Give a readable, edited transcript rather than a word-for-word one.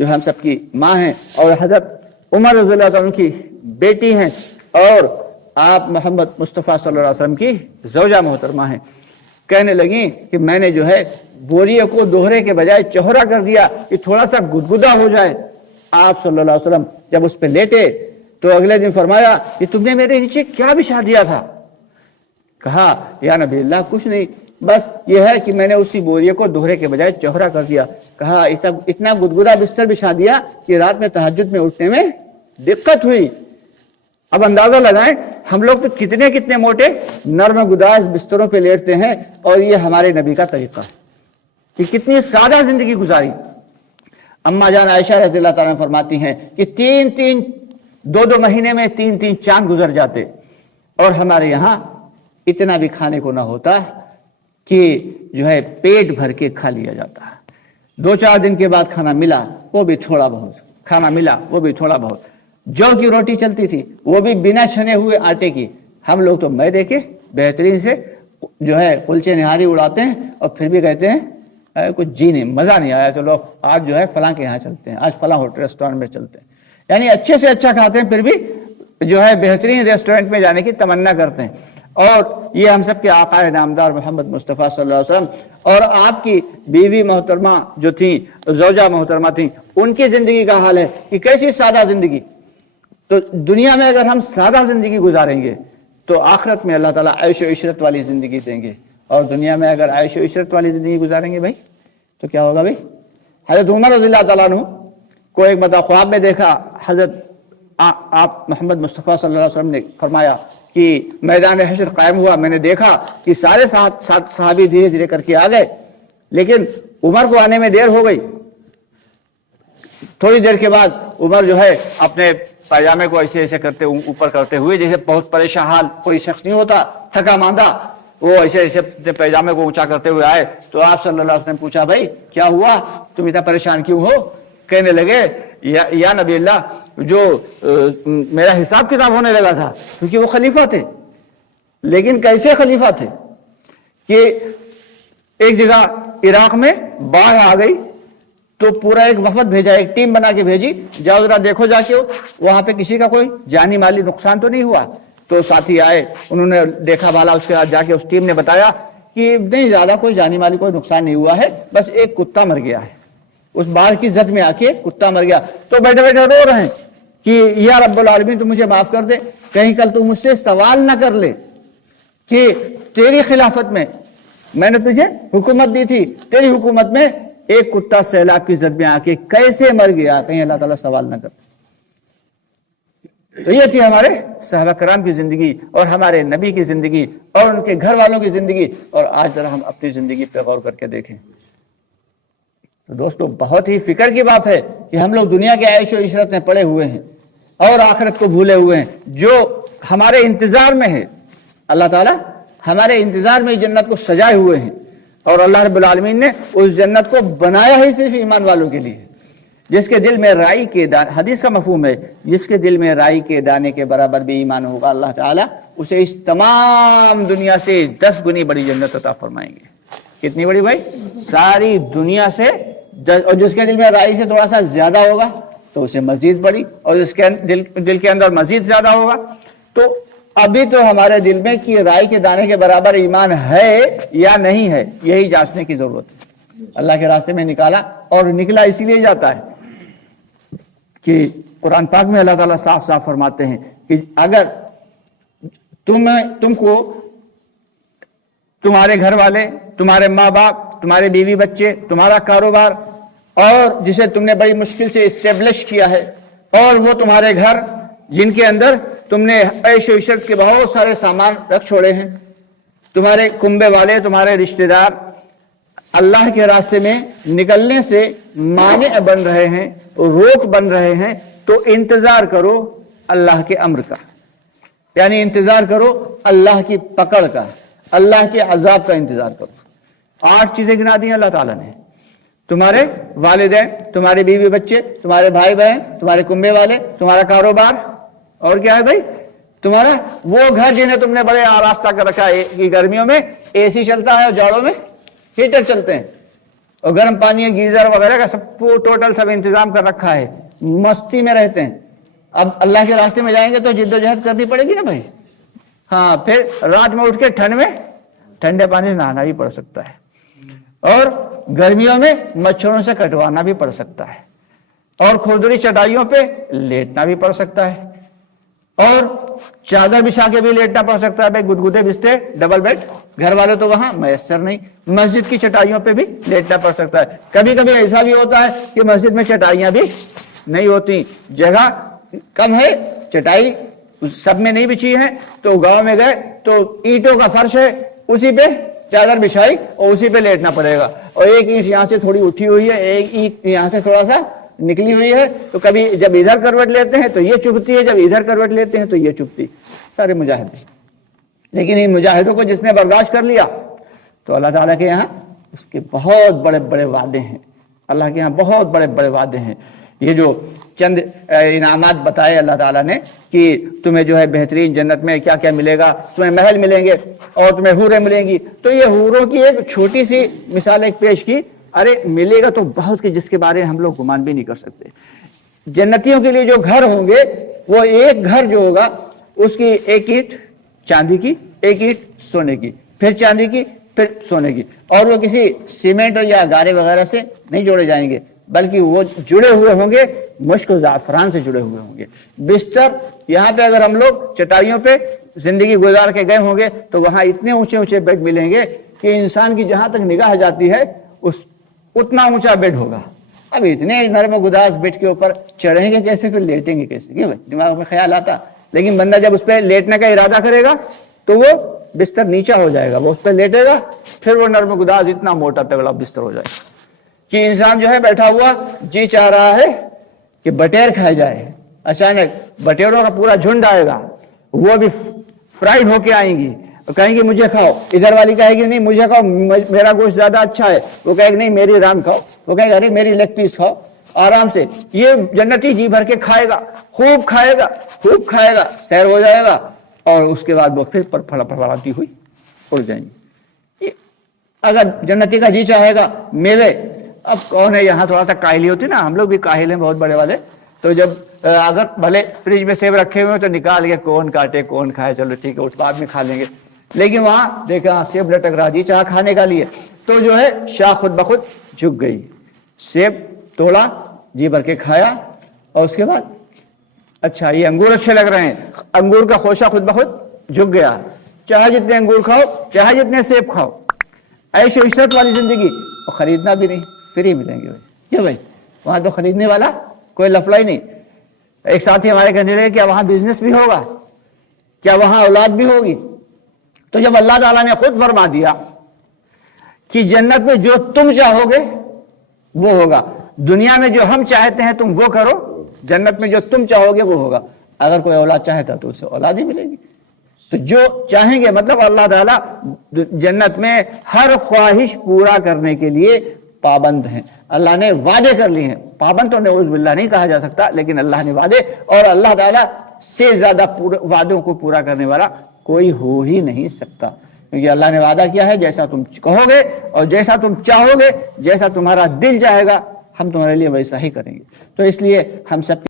جو ہم سب کی ماں ہیں اور حضرت عمر رضی اللہ عنہ کی بیٹی ہیں اور آپ محمد مصطفیٰ صلی اللہ علیہ وسلم کی زوجہ محترمہ ہیں، کہنے لگیں کہ میں نے جو ہے بوریے کو دوہرے کے بجائے چوہرا کر دیا کہ تھوڑا سا گدگدا ہو جائے۔ آپ صلی اللہ علیہ وسلم جب اس پہ لیٹے تو اگلے دن فرمایا کہ تم نے میرے نیچے کیا بچھا دیا تھا؟ کہا یا نبی اللہ کچھ نہیں، بس یہ ہے کہ میں نے اسی بوریے کو دوہرے کے بجائے چوہرا کر دیا۔ کہا اتنا گدگدا بستر بچھا دیا کہ رات میں تہجد میں اٹھنے میں دقت ہوئی۔ اب اندازہ لگائیں ہم لوگ تو کتنے موٹے نرم گداز بستروں پہ لیٹتے ہیں، اور یہ ہمارے نبی کا طریقہ ہے کہ کتنی سادہ زندگی گزاری۔ اما جان عائشہ رضی اللہ تعالیٰ فرماتی ہیں کہ دو مہینے میں 3 چاند گزر جاتے، اور ہمارے یہاں اتنا بھی کھانے کو نہ ہوتا کہ جو ہے پیٹ بھر کے کھا لیا جاتا ہے۔ 2-4 دن کے بعد کھانا ملا وہ بھی تھوڑا بہت، کھانا ملا وہ بھی تھوڑا بہت۔ جو کی روٹی چلتی تھی وہ بھی بنا چھنے ہوئے آٹے کی۔ ہم لوگ تو میدے کے بہترین سے جو ہے کلچے نہاری اڑاتے ہیں اور پھر بھی کہتے ہیں کچھ جی نہیں، مزہ نہیں آیا، چلو آج جو ہے فلاں کے یہاں چلتے ہیں، آج فلاں ریسٹورینٹ میں چلتے ہیں۔ یعنی اچھے سے اچھا کھاتے ہیں پھر بھی جو ہے بہترین ریسٹورینٹ میں جانے کی تمنا کرتے ہیں۔ اور یہ ہم سب کے آقا نامدار محمد مصطفیٰ صلی اللہ علیہ وسلم اور آپ کی بیوی محترمہ جو تھیں، زوجہ محترمہ تھیں، ان کی زندگی کا حال ہے کہ کیسی سادہ زندگی۔ تو دنیا میں اگر ہم سادہ زندگی گزاریں گے تو آخرت میں اللہ تعالیٰ عیش و عشرت والی زندگی دیں گے، اور دنیا میں اگر عیش و عشرت والی زندگی گزاریں گے بھائی تو کیا ہوگا بھائی؟ حضرت عمر رضی اللہ تعالیٰ عنہ کو ایک مرتبہ خواب میں دیکھا، حضرت آپ محمد مصطفیٰ صلی اللہ علیہ وسلم نے فرمایا کہ میدان حشر قائم ہوا، میں نے دیکھا کہ سارے صحابی دھیرے دھیرے کر کے آ گئے، لیکن عمر کو آنے میں دیر ہو گئی۔ تھوڑی دیر کے بعد عمر جو ہے اپنے پائجامے کو ایسے کرتے اوپر کرتے ہوئے، جیسے بہت پریشان حال کوئی شخص نہیں ہوتا، تھکا ماندہ، وہ ایسے پائجامے کو اونچا کرتے ہوئے آئے تو آپ صلی اللہ علیہ وسلم نے پوچھا بھائی کیا ہوا، تم اتنا پریشان کیوں ہو؟ کہنے لگے یا نبی اللہ جو میرا حساب کتاب ہونے لگا تھا، کیونکہ وہ خلیفہ تھے، لیکن کیسے خلیفہ تھے کہ ایک جگہ عراق میں باڑھ آ گئی تو پورا ایک وفد بھیجا، ایک ٹیم بنا کے بھیجی، جاؤ ذرا دیکھو جا کے وہاں پہ کسی کا کوئی جانی مالی نقصان تو نہیں ہوا۔ تو ساتھی آئے، انہوں نے دیکھا بھالا، اس کے بعد جا کے اس ٹیم نے بتایا کہ نہیں زیادہ کوئی جانی مالی کوئی نقصان نہیں ہوا ہے، بس ایک کتا مر گیا ہے، اس باڑھ کی زد میں آ کے کتا مر گیا۔ تو بیٹھے بیٹھے رو رہے ہیں کہ یا رب العالمین تو مجھے معاف کر دے، کہیں کل تو مجھ سے سوال نہ کر لے کہ تیری خلافت میں نے تجھے حکومت دی تھی، تیری حکومت میں ایک کتا سیلاب کی زد میں آ کے کیسے مر گیا، کہیں اللہ تعالیٰ سوال نہ کر۔ تو یہ تھی ہمارے صحابہ کرام کی زندگی اور ہمارے نبی کی زندگی اور ان کے گھر والوں کی زندگی، اور آج ذرا ہم اپنی زندگی پہ غور کر کے دیکھیں۔ تو دوستو بہت ہی فکر کی بات ہے کہ ہم لوگ دنیا کے عیش و عشرت میں پڑے ہوئے ہیں اور آخرت کو بھولے ہوئے ہیں جو ہمارے انتظار میں ہے۔ اللہ تعالیٰ ہمارے انتظار میں جنت کو سجائے ہوئے ہیں، اور اللہ رب العالمین نے اس جنت کو بنایا ہی صرف ایمان والوں کے لیے۔ جس کے دل میں رائی کے دانے، حدیث کا مفہوم ہے، جس کے دل میں رائی کے دانے کے برابر بھی ایمان ہوگا، اللہ تعالیٰ اسے اس تمام دنیا سے 10 گنی بڑی جنت عطا فرمائیں گے۔ کتنی بڑی بھائی؟ ساری دنیا سے 10، اور جس کے دل میں رائی سے تھوڑا سا زیادہ ہوگا تو اسے مزید بڑی، اور جس کے دل کے اندر مزید زیادہ ہوگا۔ تو ابھی تو ہمارے دل میں کہ رائی کے دانے کے برابر ایمان ہے یا نہیں ہے، یہی جانچنے کی ضرورت ہے۔ اللہ کے راستے میں نکالا، اور نکلا اسی لیے جاتا ہے کہ قرآن پاک میں اللہ تعالیٰ صاف صاف فرماتے ہیں کہ اگر تم کو تمہارے گھر والے، تمہارے ماں باپ، تمہارے بیوی بچے، تمہارا کاروبار، اور جسے تم نے بڑی مشکل سے اسٹیبلش کیا ہے، اور وہ تمہارے گھر جن کے اندر تم نے عیش و عشرت کے بہت سارے سامان رکھ چھوڑے ہیں، تمہارے کنبے والے، تمہارے رشتہ دار اللہ کے راستے میں نکلنے سے مانع بن رہے ہیں، روک بن رہے ہیں، تو انتظار کرو اللہ کے امر کا، یعنی انتظار کرو اللہ کی پکڑ کا، اللہ کے عذاب کا انتظار کرو۔ 8 چیزیں گنا دی اللہ تعالیٰ نے، تمہارے والدین، تمہارے بیوی بچے، تمہارے بھائی بہن، تمہارے کنبے والے، تمہارا کاروبار، اور کیا ہے بھائی؟ تمہارا وہ گھر جنہیں تم نے بڑے آراستہ کر رکھا ہے کہ گرمیوں میں اے سی چلتا ہے اور جاڑوں میں ہیٹر چلتے ہیں، اور گرم پانی گیزر وغیرہ کا سب ٹوٹل سب انتظام کر رکھا ہے، مستی میں رہتے ہیں. اب اللہ کے راستے میں جائیں گے تو جد و جہد کرنی پڑے گی نا بھائی. ہاں پھر رات میں اٹھ کے ٹھنڈ میں ٹھنڈے پانی سے نہانا بھی پڑ سکتا ہے، اور گرمیوں میں مچھروں سے کٹوانا بھی پڑ سکتا ہے، اور کھردری چٹائیوں پہ لیٹنا بھی پڑ سکتا ہے، اور چادر بچھا کے بھی لیٹنا پڑ سکتا ہے. بھائی گدگدے بستر ڈبل بیڈ گھر والے تو وہاں میسر نہیں، مسجد کی چٹائیوں پہ بھی لیٹنا پڑ سکتا ہے. کبھی کبھی ایسا بھی ہوتا ہے کہ مسجد میں چٹائیاں بھی نہیں ہوتی، جگہ کم ہے، چٹائی سب میں نہیں بچھی ہے، تو گاؤں میں گئے تو اینٹوں کا فرش ہے، اسی پہ چادر بچھائی اور اسی پہ لیٹنا پڑے گا. اور ایک اینٹ یہاں سے تھوڑی اٹھی ہوئی ہے، ایک اینٹ یہاں سے تھوڑا سا نکلی ہوئی ہے، تو کبھی جب ادھر کروٹ لیتے ہیں تو یہ چبھتی ہے، جب ادھر کروٹ لیتے ہیں تو یہ چبھتی. سارے مجاہد. لیکن ان مجاہدوں کو جس نے برداشت کر لیا تو اللہ تعالیٰ کے یہاں اس کے بہت بڑے بڑے وعدے ہیں. اللہ کے یہاں بہت بڑے بڑے وعدے ہیں. یہ جو چند انعامات بتائے اللہ تعالیٰ نے کہ تمہیں جو ہے بہترین جنت میں کیا کیا ملے گا، تمہیں محل ملیں گے اور تمہیں حوریں ملیں گی، تو یہ حوروں کی ایک چھوٹی سی مثال ایک پیش کی. ارے ملے گا تو بہت کہ جس کے بارے میں ہم لوگ گمان بھی نہیں کر سکتے. جنتیوں کے لیے جو گھر ہوں گے وہ ایک گھر جو ہوگا اس کی ایک اینٹ چاندی کی، ایک اینٹ سونے کی، پھر چاندی کی، پھر سونے کی، اور وہ کسی سیمنٹ یا گارے وغیرہ سے نہیں جوڑے جائیں گے، بلکہ وہ جڑے ہوئے ہوں گے مشک و زعفران سے جڑے ہوئے ہوں گے. بستر یہاں پہ اگر ہم لوگ چٹائیوں پہ زندگی گزار کے گئے ہوں گے تو وہاں اتنے اونچے اونچے بیڈ ملیں گے کہ انسان کی جہاں تک نگاہ جاتی ہے اتنا اونچا بیڈ ہوگا. اب اتنے نرم گداز بیڈ کے اوپر چڑھیں گے کیسے، پھر لیٹیں گے کیسے؟ کیوں بھائی دماغ میں خیال آتا. لیکن بندہ جب اس پہ لیٹنے کا ارادہ کرے گا تو وہ بستر نیچا ہو جائے گا، وہ اس پہ لیٹے گا، پھر وہ نرم گداز اتنا موٹا تگڑا بستر ہو جائے گا کہ انسان جو ہے بیٹھا ہوا جی چاہ رہا ہے کہ بٹیر کھائے جائے. اچانک بٹیروں کا پورا جھنڈ آئے گا، وہ بھی فرائیڈ ہو کے آئیں گی، کہیں گے مجھے کھاؤ. ادھر والی کہے گی نہیں مجھے کھاؤ، میرا گوشت زیادہ اچھا ہے. وہ کہے گا نہیں میری ران کھاؤ. وہ کہے گا ارے میری لیگ پیس کھاؤ. آرام سے یہ جنتی جی بھر کے کھائے گا، خوب کھائے گا، خوب کھائے گا، سیر ہو جائے گا، اور اس کے بعد وہ پھر پھڑپڑاتی ہوئی اڑ جائیں گی. اگر جنتی کا جی چاہے گا میوے، اب کون ہے یہاں تھوڑا سا کاہلی ہوتی نا، ہم لوگ بھی کاہل ہیں بہت بڑے والے، تو جب اگر بھلے فریج میں سیب رکھے ہوئے تو نکال کے کون کاٹے کون کھائے، چلو ٹھیک ہے اس بعد میں کھا لیں گے. لیکن وہاں دیکھا سیب لٹک رہا جی چاہ کھانے کا لیے، تو جو ہے شاہ خود بخود جھک گئی. سیب توڑا، جی بھر کے کھایا، اور اس کے بعد اچھا یہ انگور اچھے لگ رہے ہیں، انگور کا خوشہ خود بخود جھک گیا. چاہے جتنے انگور کھاؤ، چاہے جتنے سیب کھاؤ، عیش و عشرت والی زندگی، اور خریدنا بھی نہیں، فری ملیں گے بھائی. کیوں بھائی وہاں تو خریدنے والا کوئی لفڑا ہی نہیں. ایک ساتھی ہمارے کہنے لگے کیا وہاں بزنس بھی ہوگا، کیا وہاں اولاد بھی ہوگی؟ تو جب اللہ تعالیٰ نے خود فرما دیا کہ جنت میں جو تم چاہو گے وہ ہوگا، دنیا میں جو ہم چاہتے ہیں تم وہ کرو، جنت میں جو تم چاہو گے وہ ہوگا. اگر کوئی اولاد چاہتا تو اسے اولاد ہی ملے گی. تو جو چاہیں گے، مطلب اللہ تعالیٰ جنت میں ہر خواہش پورا کرنے کے لیے پابند ہیں. اللہ نے وعدے کر لیے ہیں. پابند تو نعوذ باللہ نہیں کہا جا سکتا، لیکن اللہ نے وعدے، اور اللہ تعالیٰ سے زیادہ وعدوں کو پورا کرنے والا کوئی ہو ہی نہیں سکتا. کیونکہ اللہ نے وعدہ کیا ہے جیسا تم کہو گے اور جیسا تم چاہو گے، جیسا تمہارا دل چاہے گا، ہم تمہارے لیے ویسا ہی کریں گے. تو اس لیے ہم سب